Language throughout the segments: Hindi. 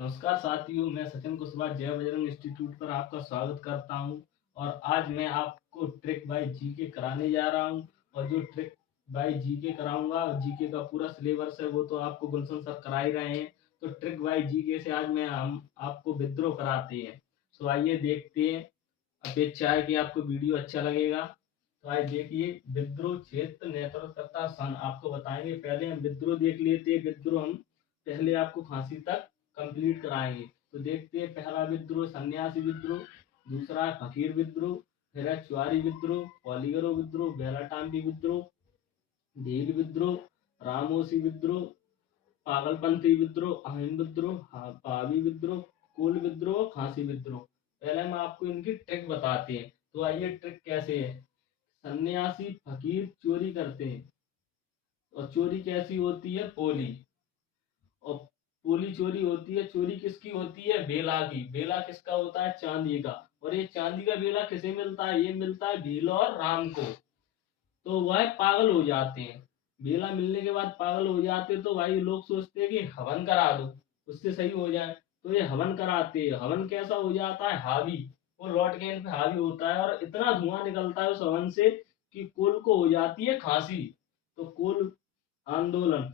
नमस्कार साथियों, मैं सचिन कुशवाहा जय बजरंग इंस्टीट्यूट पर आपका स्वागत करता हूं। और आज मैं आपको ट्रिक बाय जीके कराने जा रहा हूं। और जो ट्रिक बाय जीके कराऊंगा, जीके का पूरा सिलेबस है वो तो आपको गुलशन सर करा ही रहे हैं। तो ट्रिक बाय जीके से आज हम आपको विद्रोह कराते हैं। तो आइए देखते हैं। अपेक्षा है कि आपको वीडियो अच्छा लगेगा। तो आज देखिए, विद्रोह क्षेत्र नेतृत्वकर्ता सन आपको बताएंगे। पहले हम विद्रोह देख लेते हैं। विद्रोह हम पहले आपको फांसी तक कंप्लीट कराएंगे। तो देखते हैं, पहला विद्रोह सन्यासी विद्रोह, दूसरा है फकीर विद्रोह, फिर है चुआरी विद्रोह, पॉलीगरो विद्रोह, बेलाटांडी विद्रोह, भील विद्रोह, रामोसी विद्रोह, पागलपंथी विद्रोह, अहिम विद्रोह, पावी विद्रोह, कोल विद्रोह, खांसी विद्रोह। पहले हम आपको इनकी ट्रिक बताते हैं। तो आइए, ट्रिक कैसे है। सन्यासी फकीर चोरी करते हैं। और चोरी कैसी होती है? पोली। और पोली चोरी होती है। चोरी किसकी होती है? बेला की। बेला किसका होता है? चांदी का। और ये चांदी का बेला किसे मिलता है? ये मिलता है भील और राम को। तो वह पागल हो जाते हैं। बेला मिलने के बाद पागल हो जाते, तो भाई लोग सोचते हैं कि हवन करा दो, उससे सही हो जाए। तो ये हवन कराते हैं। हवन कैसा हो जाता है? हावी। वो लॉर्ड के इन पे हावी होता है और इतना धुआं निकलता है उस हवन से कि कुल को हो जाती है खांसी। तो कुल आंदोलन,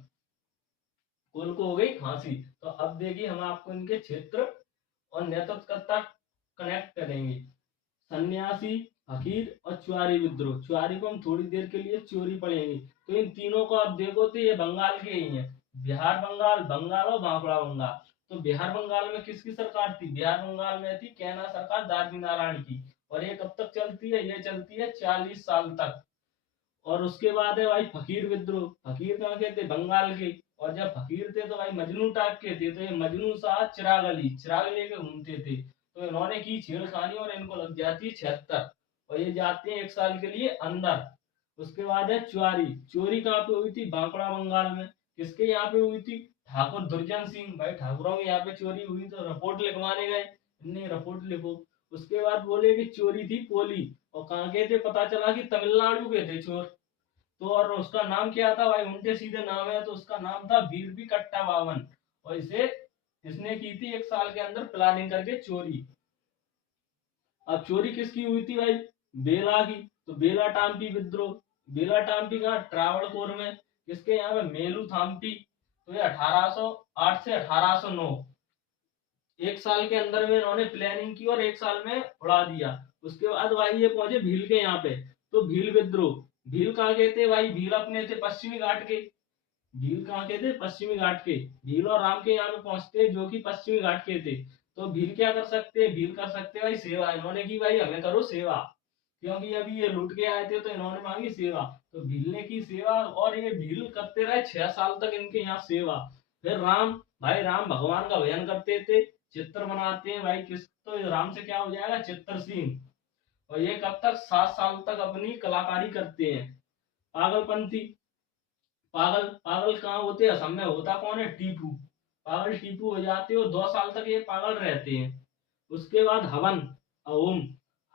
कुल को हो गई खांसी। तो अब देखिए, हम आपको इनके क्षेत्र और नेतृत्वकर्ता कनेक्ट करेंगे। सन्यासी, फकीर और चुआरी विद्रोह। चुआरी को हम थोड़ी देर के लिए चोरी पढ़ेंगे। तो इन तीनों को आप देखो तो ये बंगाल के ही हैं। बिहार बंगाल, बंगाल और बांकुड़ा बंगाल। तो बिहार बंगाल में किसकी सरकार थी? बिहार बंगाल में थी कैना सरकार, दादरी नारायण की। और ये कब तक चलती है? ये चलती है 40 साल तक। और उसके बाद है भाई फकीर विद्रोह। फकीर कहाँ के थे? बंगाल के। और जब फकीर थे तो भाई मजनू टाइप के थे। तो ये मजनू शाह चिराग अली, चिराग लेके घूमते थे। तो इन्होंने की छेड़खानी और इनको लग जाती है 76। और ये जाते हैं 1 साल के लिए अंदर। उसके बाद है चुआरी। चोरी कहाँ पे हुई थी? बांकुड़ा बंगाल में। किसके यहाँ पे हुई थी? ठाकुर दुर्जन सिंह। भाई ठाकुरों के यहाँ पे चोरी हुई तो रिपोर्ट लिखवाने गए। इन्हें रिपोर्ट लिखो। उसके बाद बोले कि चोरी थी पोली। और कहाँ के थे? पता चला कि तमिलनाडु के थे चोर। तो और उसका नाम क्या था भाई? उल्टे सीधे नाम है। तो उसका नाम था वीर भी कट्टा बावन। और इसने की थी 1 साल के अंदर प्लानिंग करके चोरी। अब चोरी किसकी हुई थी भाई? बेला की। तो बेला टाम्पी विद्रोह। बेला टाम्पी कहाँ? ट्रावणकोर में। किसके यहाँ पे? मेलू थाम्पी। तो ये 1808 से 1809, 1 साल के अंदर में इन्होंने प्लानिंग की और 1 साल में उड़ा दिया। उसके बाद भाई ये पहुंचे भील के यहाँ पे। तो भील विद्रोह। भील कहाँ के थे भाई? भील अपने थे पश्चिमी घाट के। भील कहाँ के थे? पश्चिमी घाट के। भील और राम के यहाँ पे पहुंचते हैं, जो कि पश्चिमी घाट के थे। तो भील क्या कर सकते हैं? भील कर सकते हैं भाई सेवा। इन्होंने की भाई हमें करो सेवा, क्योंकि अभी ये लूट के आए थे तो इन्होंने मांगी सेवा। तो भील ने की सेवा और ये भील करते रहे 6 साल तक इनके यहाँ सेवा। फिर राम, भाई राम भगवान का भजन करते थे। चित्र बनाते हैं भाई किस, तो राम से क्या हो जाएगा? चित्र सिंह। और ये कब तक? 7 साल तक अपनी कलाकारी करते हैं। पागलपंथी। पागल, पागल कहाँ होते हैं? असम में होता कौन है? टीपू। पागल टीपू हो जाते हो। 2 साल तक ये पागल रहते हैं। उसके बाद हवन, ओम।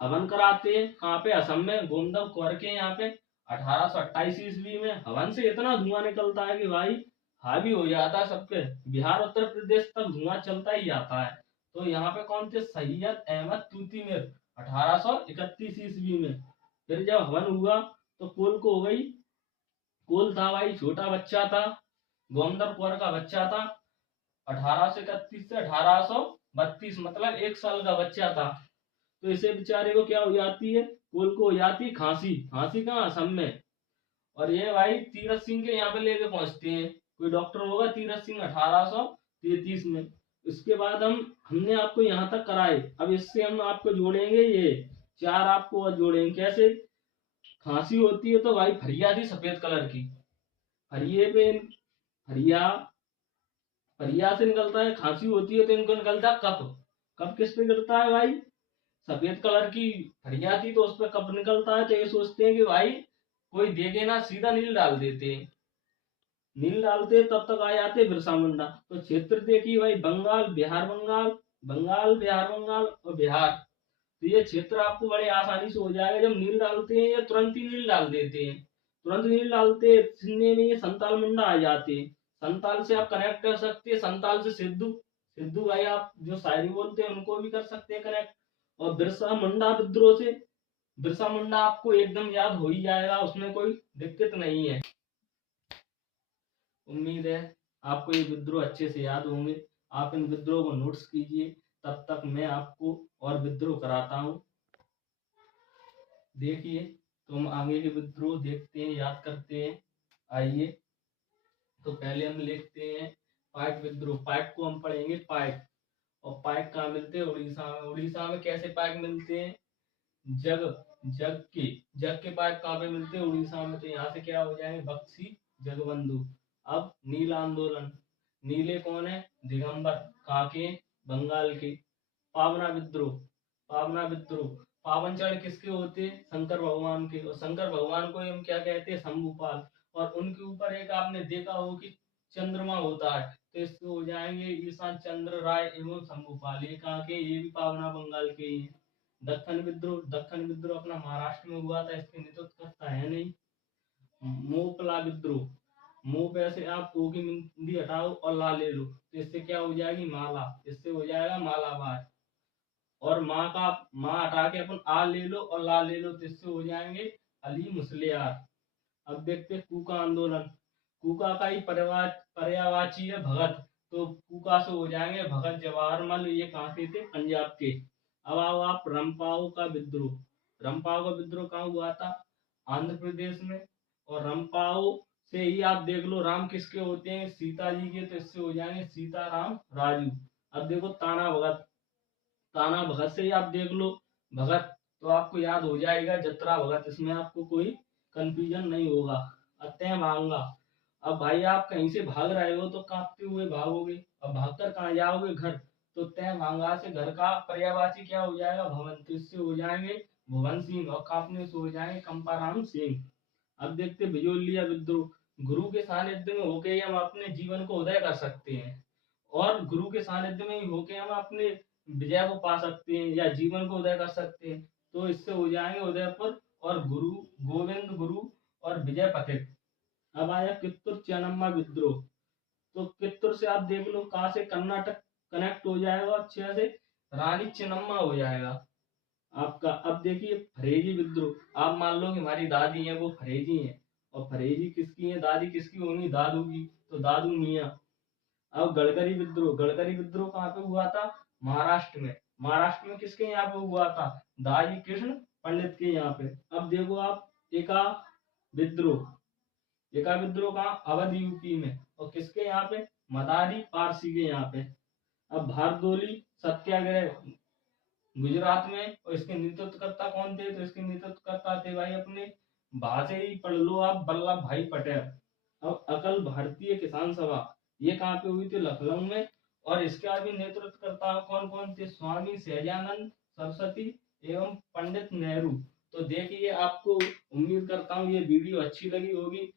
हवन कराते हैं कहाँ पे? असम में, गोमदम कौर के यहाँ पे। 1828 ईस्वी में हवन से इतना धुआं निकलता है कि भाई हावी हो जाता है सबके। बिहार उत्तर प्रदेश तक धुआं चलता ही जाता है। तो यहाँ पे कौन थे? सैयद अहमद तूती मिर, 1831 ईस्वी में। फिर जब हवन हुआ तो कुल को हो गई। कुल था भाई छोटा बच्चा था, गोमदर कौर का बच्चा था। 1831 से 1832, मतलब 1 साल का बच्चा था। तो इसे बेचारे को क्या हो जाती है? कुल को हो जाती है खांसी। खांसी कहाँ? असम में। और ये भाई तीरथ सिंह के यहाँ पे लेके पहुंचते हैं। कोई डॉक्टर होगा तीरथ सिंह, 1833 में। इसके बाद हमने आपको यहाँ तक कराए। अब इससे हम आपको जोड़ेंगे ये 4 आपको और जोड़ेंगे। कैसे? खांसी होती है तो भाई फरिया थी सफेद कलर की। फरिये पे, फरिया, फरिया से निकलता है। खांसी होती है तो इनको निकलता है कफ। कफ किस पे गिरता है भाई? सफेद कलर की फरिया थी तो उस पर कफ निकलता है। तो ये सोचते हैं कि भाई कोई देखे ना, सीधा नील डाल देते हैं। नील डालते तब तक आ जाते बिरसा मुंडा। तो क्षेत्र देखिए भाई, बंगाल, बिहार बंगाल, बंगाल बिहार बंगाल और बिहार। तो ये क्षेत्र आपको बड़े आसानी से हो जाएगा। जब नील डालते हैं या तुरंत ही नील डाल देते हैं। तुरंत नील डालते हैं, सुनने में ये संताल मुंडा आ जाते हैं। संताल से आप कनेक्ट कर सकते हैं, संताल से सिद्धू। सिद्धू भाई आप जो शायरी बोलते हैं उनको भी कर सकते हैं कनेक्ट। और बिरसा मुंडा विद्रोह से, बिरसा मुंडा आपको एकदम याद हो ही जाएगा, उसमें कोई दिक्कत नहीं है। उम्मीद है आपको ये विद्रोह अच्छे से याद होंगे। आप इन विद्रोह को नोट्स कीजिए, तब तक मैं आपको और विद्रोह कराता हूँ। देखिए, तो हम आगे के विद्रोह देखते हैं, याद करते हैं। आइए, तो पहले हम लिखते हैं पाइक विद्रोह। पाइक को हम पढ़ेंगे पाइक। और पाइक कहाँ मिलते हैं? उड़ीसा में। उड़ीसा में कैसे पाइक मिलते हैं? जग, जग के पाइप कहाँ पे मिलते हैं? उड़ीसा में। तो यहाँ से क्या हो जाएंगे? बक्सी, जगबंधु। अब नील आंदोलन, नीले कौन है? दिगंबर, कहाँ के? बंगाल के। पावना विद्रोह, पावना विद्रोह, पावन चरण किसके होते हैं? शंकर भगवान के। और शंकर भगवान को हम क्या कहते हैं? शंभुपाल। और उनके ऊपर एक आपने देखा हो कि चंद्रमा होता है, तो इससे हो जाएंगे ईशान चंद्र राय एवं शंभुपाल। ये कहाँ के? ये भी पावना बंगाल के ही हैं। दक्खन विद्रोह, दक्खन विद्रोह अपना महाराष्ट्र में हुआ था, इसके नेतृत्व करता है नहीं। मोपला विद्रोह, मुंह पे से आप ओ की बिंदी हटाओ और ला ले लो, तो इससे क्या हो जाएगी? माला। इससे हो जाएगा मालाबार। और माँ का माँ हटा के अपन आ ले लो और ला ले लो, तो इससे हो जाएंगे अली मुसलियार। अब देखते हैं कूका आंदोलन। कूका का ही पर्यायवाची है भगत, तो कूका से हो जाएंगे भगत जवाहरलाल। ये कहाँ के थे? पंजाब के। अब आओ आप रंपाओ का विद्रोह। रंपाओ का विद्रोह कहाँ हुआ था? आंध्र प्रदेश में। और रंपाओ से ही आप देख लो राम किसके होते हैं? सीता जी के, तो इससे हो जाएंगे सीताराम राजू। अब देखो ताना भगत, ताना भगत से ही आप देख लो भगत, तो आपको याद हो जाएगा जत्रा भगत। इसमें आपको कोई कंफ्यूजन नहीं होगा। अतः भांगा, अब भाई आप कहीं से भाग रहे हो तो कांपते हुए भागोगे। अब भागकर कहाँ जाओगे? घर। तो तय भांगा से घर का पर्यायवाची क्या हो जाएगा? भवन, तो इससे हो जाएंगे भुवन सिंह। और कांपने से हो जाएंगे कंपाराम सिंह। अब देखते बिजोलिया विद्रोह। गुरु के सानिध्य में होके ही हम अपने जीवन को उदय कर सकते हैं, और गुरु के सानिध्य में ही होके हम अपने विजय को पा सकते हैं या जीवन को उदय कर सकते हैं। तो इससे हो जाएंगे उदयपुर और गुरु, गोविंद गुरु और विजय पथिक। अब आया कित्तूर चेन्नम्मा विद्रोह। तो कित्तूर से आप देख लो कहाँ से कर्नाटक कनेक्ट हो जाएगा, अच्छे से रानी चेन्नम्मा हो जाएगा आपका। अब देखिए फरेजी विद्रोह। आप मान लो कि हमारी दादी है वो फरेजी है, और फरेजी किसकी है? दादी किसकी होंगी? दादू की, तो दादू मियाँ। अब गडकरी विद्रोह, गडकरी विद्रोह कहाँ पे हुआ था? महाराष्ट्र में। महाराष्ट्र में किसके यहाँ पे हुआ था? दाई कृष्ण पंडित के यहाँ पे। अब देखो आप एका विद्रोह, एका विद्रोह कहाँ? अवध यूपी में। और किसके यहाँ पे? मदारी पारसी के यहाँ पे। अब भारदोली सत्याग्रह गुजरात में। और इसके नेतृत्वकर्ता कौन थे? तो इसके नेतृत्वकर्ता थे भाई अपने, भाषा ही पढ़ लो आप, वल्लभ भाई पटेल। अब अकल भारतीय किसान सभा, ये कहाँ पे हुई थी? लखनऊ में। और इसका भी नेतृत्वकर्ता कौन कौन थे? स्वामी सहजानंद सरस्वती एवं पंडित नेहरू। तो देखिए आपको, उम्मीद करता हूँ ये वीडियो अच्छी लगी होगी।